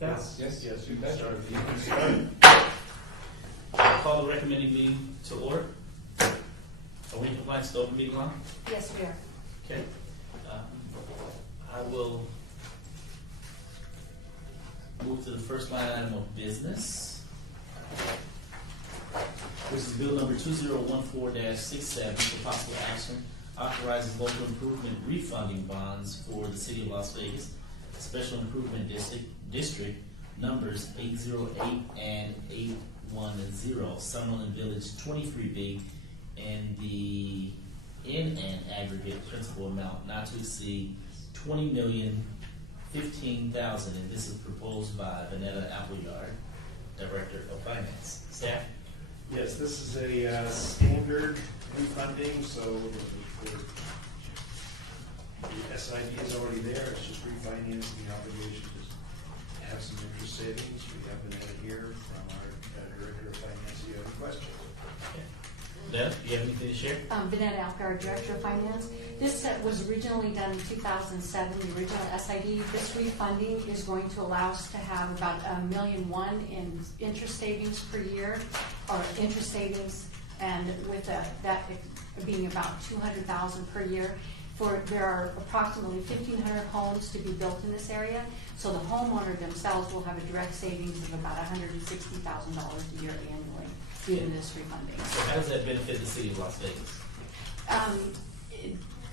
Yes. Yes, Yes, you you bet. can start. Call the recommending meeting to order. Are we in compliance with open meeting law? Yes, we are. Okay. I will move to the first line item of business, which is bill number 2014-67 for possible action. Authorizes local improvement refunding bonds for the city of Las Vegas. Special improvement district numbers 808 and 810, Summerlin Village 23B, and in an aggregate principal amount not to exceed $20,015,000, and this is proposed by Vanetta Appleyard, Director of Finance. Staff? Yes, this is a standard refunding, so the SID is already there. It's just refinancing the obligation to have some interest savings. We have been in here from our Director of Finance. Do you have any questions? Vanetta, do you have anything to share? Vanetta Algar, Director of Finance. This was originally done in 2007, the original SID. This refunding is going to allow us to have about $1.1 million in interest savings per year, or interest savings, and with that being about $200,000 per year. There are approximately 1,500 homes to be built in this area, so the homeowner themselves will have a direct savings of about $160,000 a year annually due to this refunding. So how does that benefit the city of Las Vegas?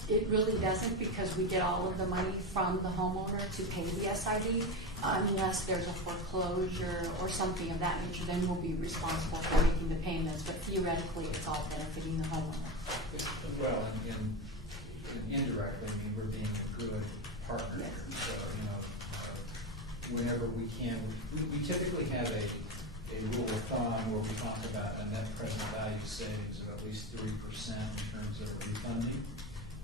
It really doesn't, because we get all of the money from the homeowner to pay the SID. Unless there's a foreclosure or something of that nature, then we'll be responsible for making the payments, but theoretically it's all benefiting the homeowner. Well, and indirectly, I mean, we're being a good partner here. Yes. So, whenever we can, we typically have a rule of thumb where we talk about a net present value savings of at least 3% in terms of refunding.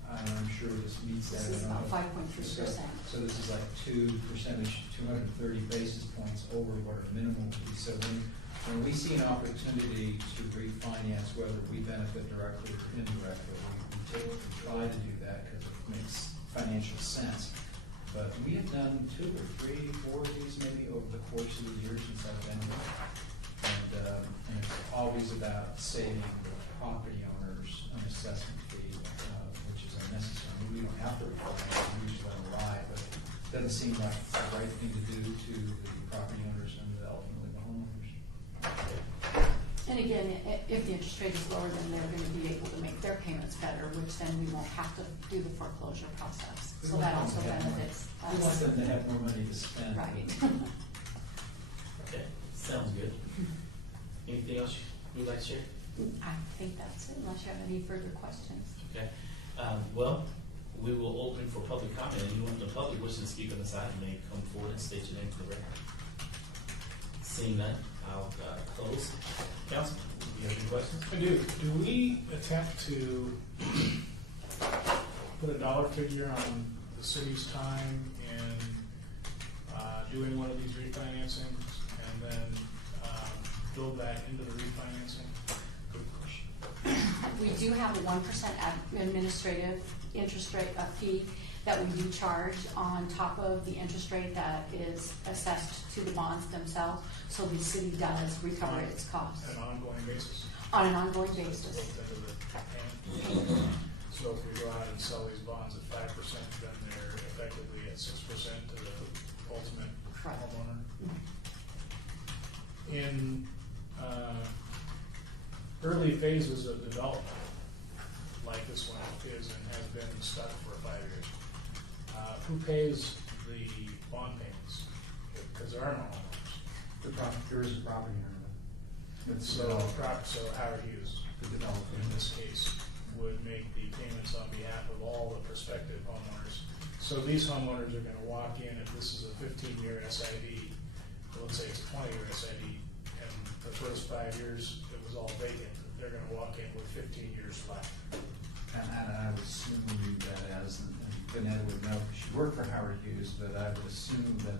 I'm sure this meets that. This is about 5.3%. So this is like 2%, 230 basis points over what our minimum would be. So when we see an opportunity to refinance, whether we benefit directly or indirectly, we typically try to do that because it makes financial sense. But we have done 2 or 3, 4 of these maybe over the course of the years since I've been here. And it's always about saving the property owners an assessment fee, which is unnecessary. I mean, we don't have to refinance, we usually let them lie, but it doesn't seem like the right thing to do to the property owners and ultimately the homeowners. And again, if the interest rate is lower, then they're going to be able to make their payments better, which then we won't have to do the foreclosure process. So that also benefits We want us. them to have more money to spend. Right. Okay, sounds good. Anything else you'd like to share? I think that's it, unless you have any further questions. Okay. Well, we will open for public comment. Anyone in the public wishing to speak on the side may come forward and state your name for the record. Seeing none, I'll close. Council, do you have any questions? I do. Do we attempt to put a dollar figure on the city's time in doing one of these refinancings and then build that into the refinancing? Good question. We do have a 1% administrative interest rate fee that we do charge on top of the interest rate that is assessed to the bonds themselves, so the city does recover its costs On an ongoing basis? on an ongoing basis. Built into the plan. So if we go out and sell these bonds at 5%, then they're effectively at 6% to the ultimate Correct. homeowner. In early phases of development, like this one is and has been stuck for 5 years, who pays the bond payments? Because there are no homeowners. There is a property owner. It's So Howard Hughes, the developer. in this case, would make the payments on behalf of all the prospective homeowners. So these homeowners are gonna walk in, if this is a 15-year SID, let's say it's a 20-year SID, and the first 5 years it was all vacant, they're gonna walk in with 15 years left. And I would assume that and Vanetta would know, she worked for Howard Hughes, but I would assume that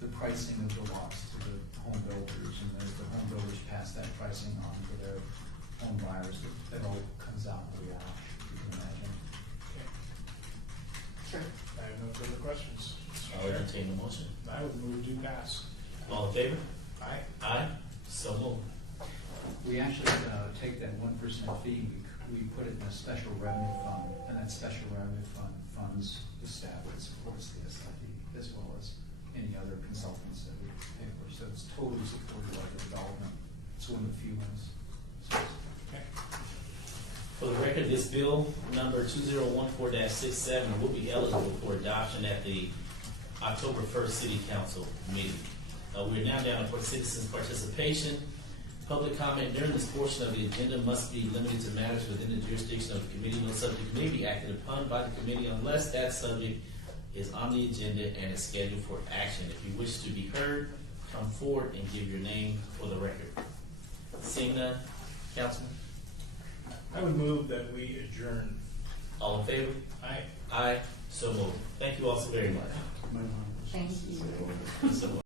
the pricing of the lots to the home builders, and as the home builders pass that pricing on to their home buyers, it all comes out in the wash, you can imagine. Okay. Sure. I have no further questions. I'll entertain the motion. I would move to pass. All in favor? Aye. Aye. So moved. We actually take that 1% fee, we put it in a special revenue fund, and that special revenue fund funds the staff that supports the SID, as well as any other consultants that we pay for. So it's totally supported by the development. It's one of the few ones. So Okay. For the record, this bill number 2014-67 will be eligible for adoption at the October 1st City Council meeting. We're now down for citizens' participation. Public comment during this portion of the agenda must be limited to matters within the jurisdiction of the committee. No subject may be acted upon by the committee unless that subject is on the agenda and is scheduled for action. If you wish to be heard, come forward and give your name for the record. Seeing none, Councilman? I would move that we adjourn. All in favor? Aye. Aye. So moved. Thank you all so very much. Thank you. So much.